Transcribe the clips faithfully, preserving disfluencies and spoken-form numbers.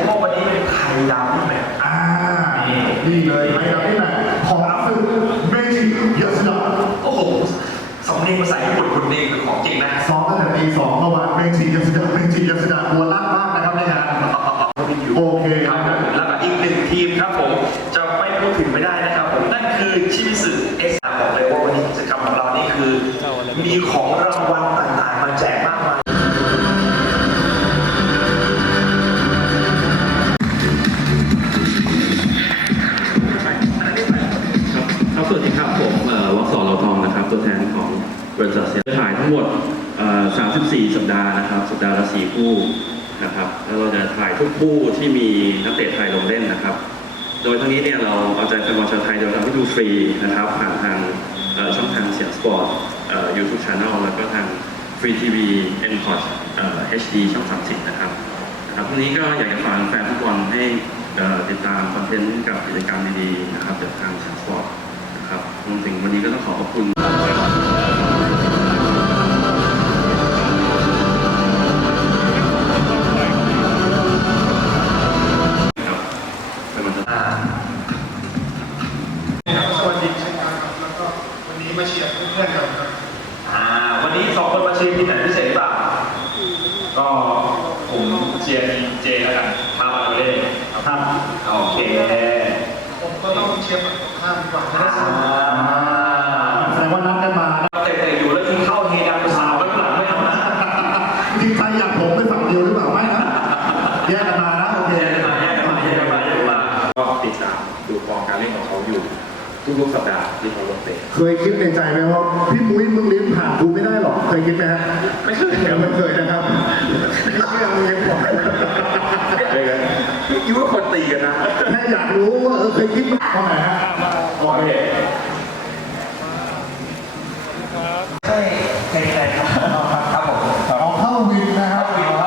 ว่าวันนี้เป็นไทยดาวที่แบบอ่านี่เลยไทยดาวที่แบบของซึ่งเมจิยาสดาโอ้โหสำเนียงภาษาญี่ปุ่นคุณนี่คือของจริงนะซ้อมตั้งแต่ตีสองเมื่อวานเมจิยาสดาเมจิยาสดาตัวลั่นมากนะครับในงานโอเคครับแล้วก็อีกหนึ่งทีมครับผมจะไม่พูดถึงไม่ได้นะครับผมนั่นคือชิมิสึเอ็กซ์บอกเลยว่าวันนี้กิจกรรมของเรานี่คือมีของรางวัลต่างๆมาแจกมากมายครับสวัสดีครับผมวักษรเหล่าทองนะครับตัวแทนของบริษัทเสียถ่ายทั้งหมดสามสิบสี่สัปดาห์นะครับสัปดาห์ละสี่คู่นะครับแล้วเราจะถ่ายทุกคู่ที่มีนักเตะไทยลงเล่นนะครับโดยทั้งนี้เนี่ยเราเอาใจแฟนบอลชาวไทยโดยทำให้ดูฟรีนะครับผ่านทางช่องทางเสียงสปอร์ตยูทูบช anel แล้วก็ทางฟรีทีวีเอ็นพอร์ตเอชดีช่องสามสิบนะครับนะครับทั้งนี้ก็อยากจะฝากแฟนฟุตบอลให้ติดตามคอนเทนต์กับกิจกรรมดีๆนะครับจากทางเสียงสปอร์ตครับรวมถึงวันนี้ก็ต้องขอขอบคุณสวัสดีเช่นกันครับแล้วก็วันนี้มาเชียร์เพื่อนๆกันครับอ่าวันนี้สองคนมาเชียร์ทีมไหนพิเศษเปล่าก็ผมเชียร์ทีมเจแล้วกันพามาเล่นครับโอเคผมก็ต้องเชียร์ฝั่งตรงข้ามดีกว่าจะได้สนุกแสดงว่านัดกันมาเตะๆอยู่แล้วยิงเข้าเฮดังสาวไว้ข้างหลังไม่เอานะจริงใจอยากผมไปฝั่งเดียวหรือเปล่าไม่นะแยกกันมานะโอเคแยกกันมาแยกกันมาแยกกันมาแยกกันมาก็ติดตามดูฟอร์มการเล่นของเขาอยู่ทุกๆสัปดาห์ที่เขาลงเตะเคยคิดในใจไหมว่าพี่มุ้ยมึงเลี้ยงผ่านกูไม่ได้หรอกเคยคิดไหมฮะไม่เคยไม่เคยนะครับไม่เชื่อมึงเลี้ยงบอกเลยกันคิดว่าคนตีกันนะแค่อยากรู้ว่าเออเคยคิดไหมข้อไหนฮะโอเคใช่ใครๆครับครับผมเอาเข้าวินนะครับ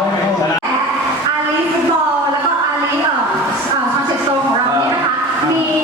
อาลีฟุตบอลแล้วก็อาลีเอ่อคอนเซ็ปต์โซนของเราเนี่ยนะคะมี